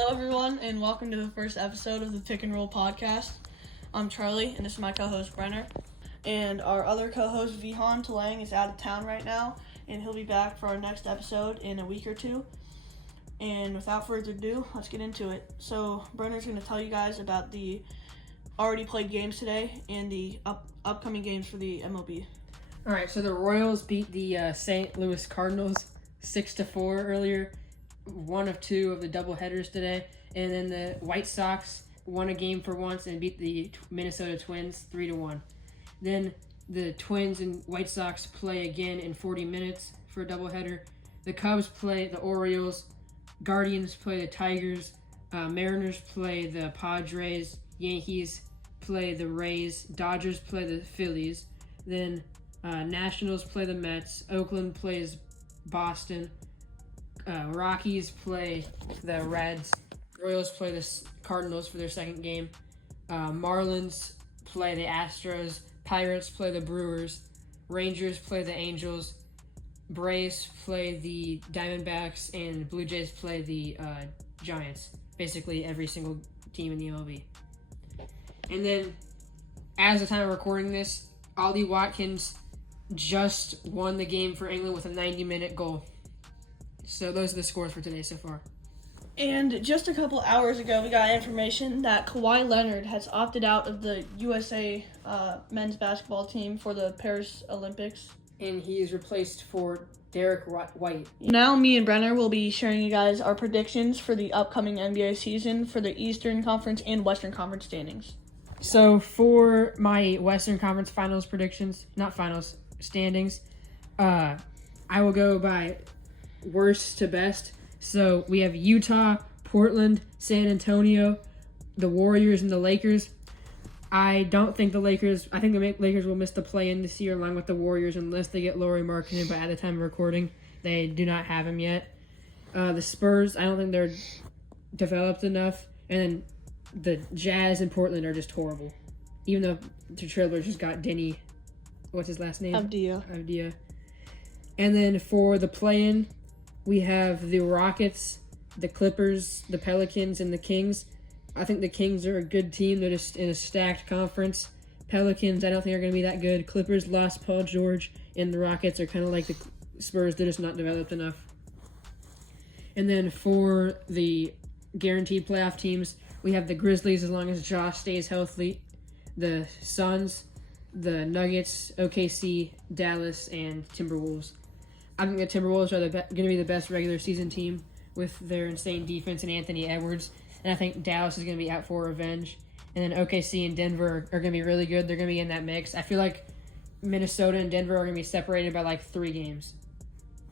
Hello, everyone, and welcome to the first episode of the Pick and Roll podcast. I'm Charlie, and this is my co-host, Brenner. And our other co-host, Vihan Talang, is out of town right now, and he'll be back for our next episode in a week or two. And without further ado, let's get into it. So, Brenner's going to tell you guys about the already played games today and the upcoming games for the MLB. All right, so the Royals beat the St. Louis Cardinals 6-4 earlier. One of two of the doubleheaders today, and then the White Sox won a game for once and beat the Minnesota Twins 3-1. Then the Twins and White Sox play again in 40 minutes for a doubleheader. The Cubs play the Orioles, Guardians play the Tigers, Mariners play the Padres, Yankees play the Rays, Dodgers play the Phillies. Then Nationals play the Mets, Oakland plays Boston. Rockies play the Reds. Royals play the Cardinals for their second game. Marlins play the Astros. Pirates play the Brewers. Rangers play the Angels. Braves play the Diamondbacks. And Blue Jays play the Giants. Basically every single team in the MLB. And then, as the time of recording this, Ollie Watkins just won the game for England with a 90-minute goal. So those are the scores for today so far. And just a couple hours ago, we got information that Kawhi Leonard has opted out of the USA men's basketball team for the Paris Olympics. And he is replaced for Derek White. Now me and Brenner will be sharing you guys our predictions for the upcoming NBA season for the Eastern Conference and Western Conference standings. So for my Western Conference standings, I will go by worst to best. So we have Utah, Portland, San Antonio, the Warriors, and the Lakers. I think the Lakers will miss the play-in this year along with the Warriors unless they get Lauri Markkanen, but at the time of recording, they do not have him yet. The Spurs, I don't think they're developed enough. And then the Jazz and Portland are just horrible. Even though the Trailblazers just got Denny, what's his last name? Avdia. And then for the play-in, we have the Rockets, the Clippers, the Pelicans, and the Kings. I think the Kings are a good team. They're just in a stacked conference. Pelicans, I don't think are going to be that good. Clippers lost Paul George, and the Rockets are kind of like the Spurs. They're just not developed enough. And then for the guaranteed playoff teams, we have the Grizzlies as long as Josh stays healthy, the Suns, the Nuggets, OKC, Dallas, and Timberwolves. I think the Timberwolves are going to be the best regular season team with their insane defense and Anthony Edwards. And I think Dallas is going to be out for revenge. And then OKC and Denver are going to be really good. They're going to be in that mix. I feel like Minnesota and Denver are going to be separated by like 3 games.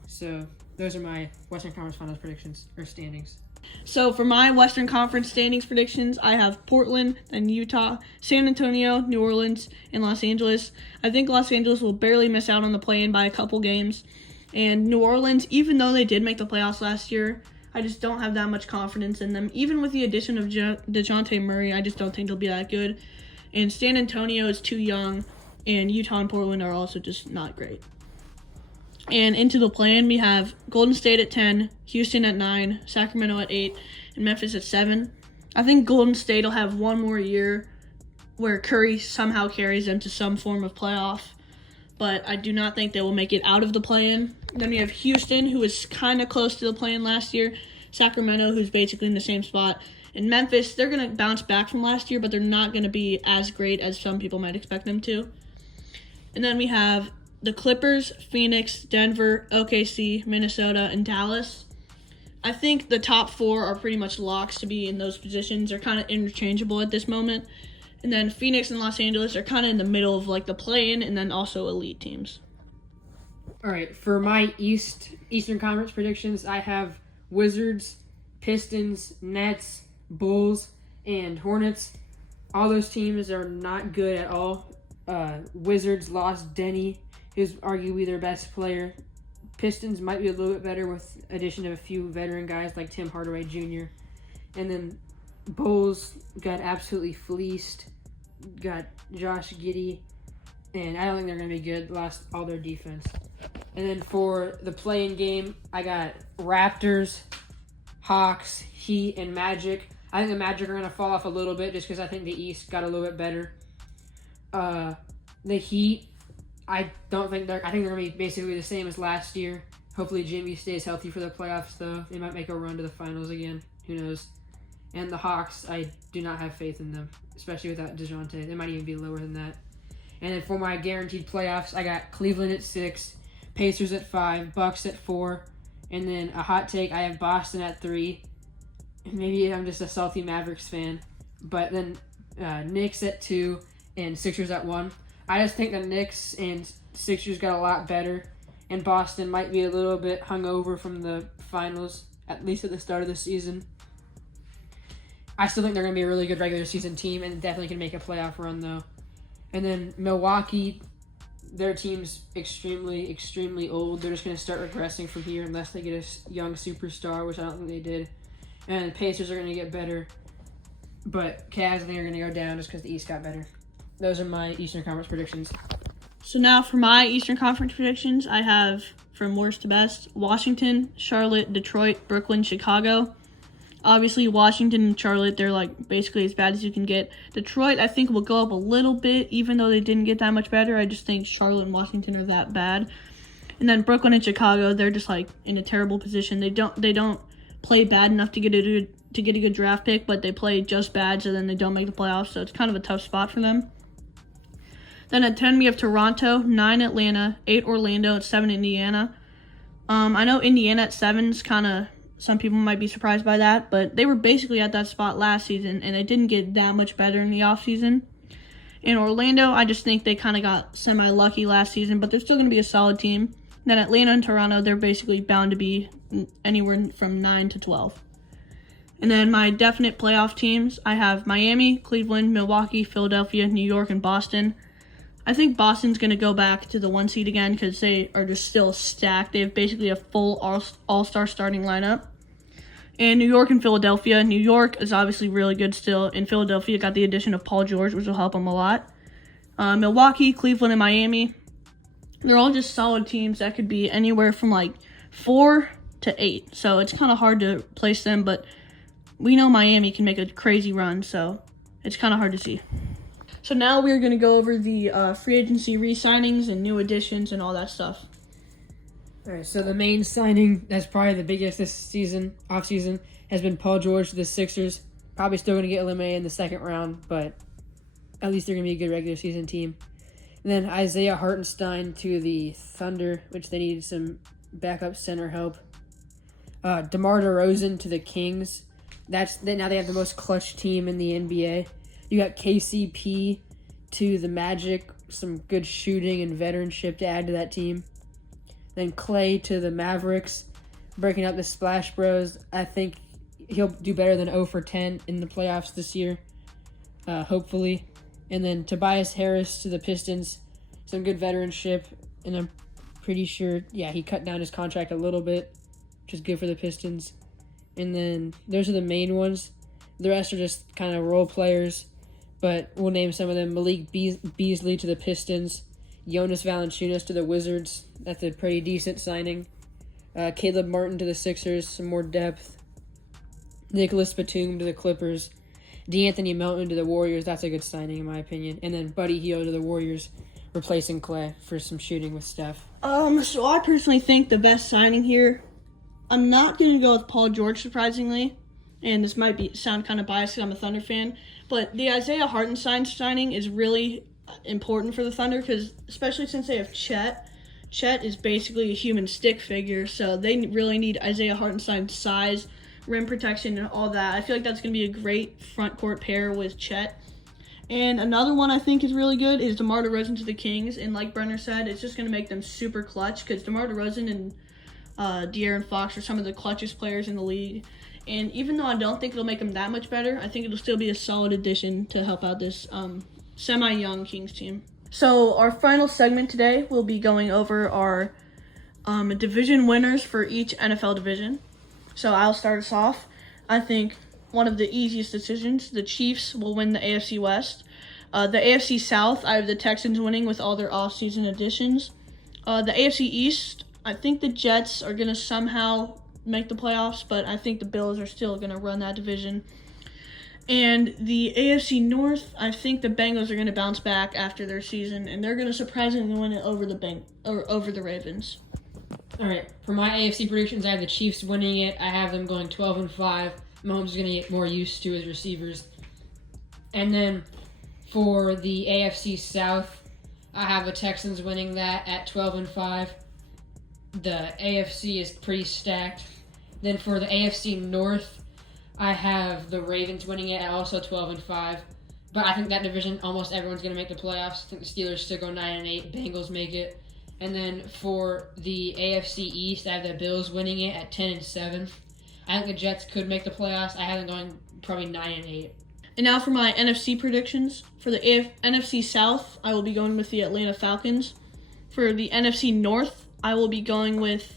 So those are my Western Conference Finals predictions or standings. So for my Western Conference standings predictions, I have Portland, then Utah, San Antonio, New Orleans, and Los Angeles. I think Los Angeles will barely miss out on the play-in by a couple games. And New Orleans, even though they did make the playoffs last year, I just don't have that much confidence in them. Even with the addition of DeJounte Murray, I just don't think they'll be that good. And San Antonio is too young, and Utah and Portland are also just not great. And into the play-in, we have Golden State at 10, Houston at 9, Sacramento at 8, and Memphis at 7. I think Golden State will have one more year where Curry somehow carries them to some form of playoff, but I do not think they will make it out of the play-in. Then we have Houston, who was kind of close to the play-in last year, Sacramento, who's basically in the same spot, and Memphis, they're going to bounce back from last year, but they're not going to be as great as some people might expect them to. And then we have the Clippers, Phoenix, Denver, OKC, Minnesota, and Dallas. I think the top 4 are pretty much locks to be in those positions. They're kind of interchangeable at this moment. And then Phoenix and Los Angeles are kind of in the middle of like the play-in and then also elite teams. All right, for my Eastern Conference predictions, I have Wizards, Pistons, Nets, Bulls, and Hornets. All those teams are not good at all. Wizards lost Denny, who's arguably their best player. Pistons might be a little bit better with addition of a few veteran guys like Tim Hardaway Jr. And then Bulls got absolutely fleeced, got Josh Giddey, and I don't think they're going to be good. Lost all their defense. And then for the play-in game, I got Raptors, Hawks, Heat, and Magic. I think the Magic are going to fall off a little bit just because I think the East got a little bit better. The Heat, I think they're going to be basically the same as last year. Hopefully Jimmy stays healthy for the playoffs, though. They might make a run to the finals again. Who knows? And the Hawks, I do not have faith in them, especially without DeJounte. They might even be lower than that. And then for my guaranteed playoffs, I got Cleveland at 6, Pacers at 5, Bucks at 4, and then a hot take, I have Boston at 3. Maybe I'm just a salty Mavericks fan, but then Knicks at 2 and Sixers at 1. I just think the Knicks and Sixers got a lot better, and Boston might be a little bit hungover from the finals, at least at the start of the season. I still think they're going to be a really good regular season team and definitely can make a playoff run, though. And then Milwaukee, their team's extremely, extremely old. They're just going to start regressing from here unless they get a young superstar, which I don't think they did. And the Pacers are going to get better. But Cavs, I think, are going to go down just because the East got better. Those are my Eastern Conference predictions. So now for my Eastern Conference predictions, I have, from worst to best, Washington, Charlotte, Detroit, Brooklyn, Chicago. Obviously, Washington and Charlotte, they're like basically as bad as you can get. Detroit, I think, will go up a little bit, even though they didn't get that much better. I just think Charlotte and Washington are that bad. And then Brooklyn and Chicago, they're just like in a terrible position. They don't play bad enough to get a good draft pick, but they play just bad, so then they don't make the playoffs. So it's kind of a tough spot for them. Then at 10, we have Toronto, 9 Atlanta, 8 Orlando, and 7 Indiana. I know Indiana at 7 is kind of, some people might be surprised by that, but they were basically at that spot last season, and it didn't get that much better in the offseason. In Orlando, I just think they kind of got semi-lucky last season, but they're still going to be a solid team. Then Atlanta and Toronto, they're basically bound to be anywhere from 9 to 12. And then my definite playoff teams, I have Miami, Cleveland, Milwaukee, Philadelphia, New York, and Boston. I think Boston's going to go back to the 1 seed again because they are just still stacked. They have basically a full all-star starting lineup. And New York and Philadelphia. New York is obviously really good still. And Philadelphia got the addition of Paul George, which will help them a lot. Milwaukee, Cleveland, and Miami. They're all just solid teams that could be anywhere from like 4 to 8. So it's kind of hard to place them, but we know Miami can make a crazy run, so it's kind of hard to see. So now we're going to go over the free agency re-signings and new additions and all that stuff. All right, so the main signing that's probably the biggest this season, off-season, has been Paul George to the Sixers. Probably still going to get eliminated in the second round, but at least they're going to be a good regular season team. And then Isaiah Hartenstein to the Thunder, which they needed some backup center help. DeMar DeRozan to the Kings. Now they have the most clutch team in the NBA. You got KCP to the Magic, some good shooting and veteranship to add to that team. Then Clay to the Mavericks, breaking up the Splash Bros. I think he'll do better than 0 for 10 in the playoffs this year, hopefully. And then Tobias Harris to the Pistons, some good veteranship, and I'm pretty sure, he cut down his contract a little bit, which is good for the Pistons. And then those are the main ones. The rest are just kind of role players, but we'll name some of them. Malik Beasley to the Pistons, Jonas Valanciunas to the Wizards. That's a pretty decent signing. Caleb Martin to the Sixers, some more depth. Nicholas Batum to the Clippers. DeAnthony Melton to the Warriors. That's a good signing in my opinion. And then Buddy Hield to the Warriors, replacing Clay for some shooting with Steph. So I personally think the best signing here, I'm not going to go with Paul George, surprisingly. And this might sound kind of biased because I'm a Thunder fan, but the Isaiah Hartenstein signing is really important for the Thunder because, especially since they have Chet. Chet is basically a human stick figure, so they really need Isaiah Hartenstein's size, rim protection, and all that. I feel like that's going to be a great front court pair with Chet. And another one I think is really good is DeMar DeRozan to the Kings, and like Brenner said, it's just going to make them super clutch because DeMar DeRozan and De'Aaron Fox are some of the clutchest players in the league. And even though I don't think it'll make them that much better, I think it'll still be a solid addition to help out this semi-young Kings team. So our final segment today will be going over our division winners for each NFL division. So I'll start us off. I think one of the easiest decisions, the Chiefs will win the AFC West. The AFC South, I have the Texans winning with all their off-season additions. The AFC East, I think the Jets are going to somehow make the playoffs, but I think the Bills are still going to run that division. And the AFC North, I think the Bengals are going to bounce back after their season, and they're going to surprisingly win it over the Ravens. All right, for my AFC predictions, I have the Chiefs winning it. I have them going 12-5. Mahomes is going to get more used to his receivers. And then for the AFC South, I have the Texans winning that at 12-5. The AFC is pretty stacked. Then for the AFC North, I have the Ravens winning it at also 12-5. But I think that division, almost everyone's going to make the playoffs. I think the Steelers still go 9-8. Bengals make it. And then for the AFC East, I have the Bills winning it at 10-7. I think the Jets could make the playoffs. I have them going probably 9-8. And now for my NFC predictions. For the NFC South, I will be going with the Atlanta Falcons. For the NFC North, I will be going with...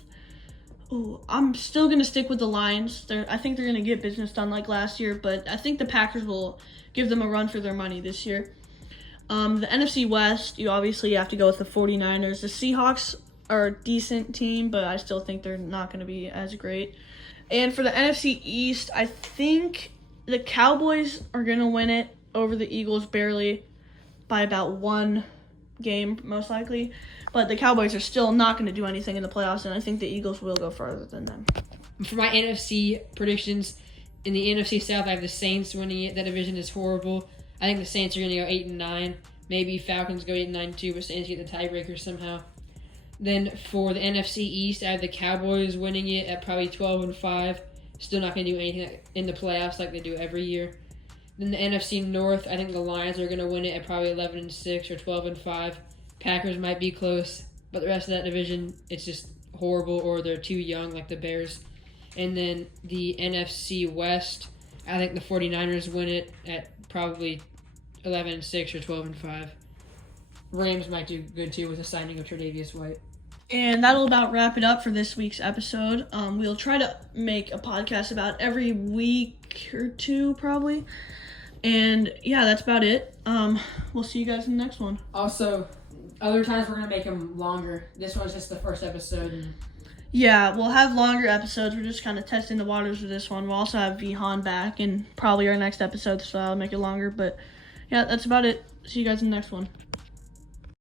I'm still going to stick with the Lions. I think they're going to get business done like last year, but I think the Packers will give them a run for their money this year. The NFC West, you obviously have to go with the 49ers. The Seahawks are a decent team, but I still think they're not going to be as great. And for the NFC East, I think the Cowboys are going to win it over the Eagles barely by about one game, most likely. But the Cowboys are still not going to do anything in the playoffs, and I think the Eagles will go farther than them. For my NFC predictions, in the NFC South, I have the Saints winning it. That division is horrible. I think the Saints are going to go 8-9. Maybe Falcons go 8-9 too, but Saints get the tiebreaker somehow. Then for the NFC East, I have the Cowboys winning it at probably 12-5. Still not going to do anything in the playoffs like they do every year. Then the NFC North, I think the Lions are going to win it at probably 11-6 or 12-5. Packers might be close, but the rest of that division, it's just horrible, or they're too young like the Bears. And then the NFC West, I think the 49ers win it at probably 11-6 or 12-5. Rams might do good too with the signing of Tre'Davious White. And that'll about wrap it up for this week's episode. We'll try to make a podcast about every week or two, probably. And yeah, that's about it. We'll see you guys in the next one. Also, other times we're going to make them longer. This one's just the first episode. Yeah, we'll have longer episodes. We're just kind of testing the waters with this one. We'll also have Vihan back in probably our next episode, so I'll make it longer. But yeah, that's about it. See you guys in the next one.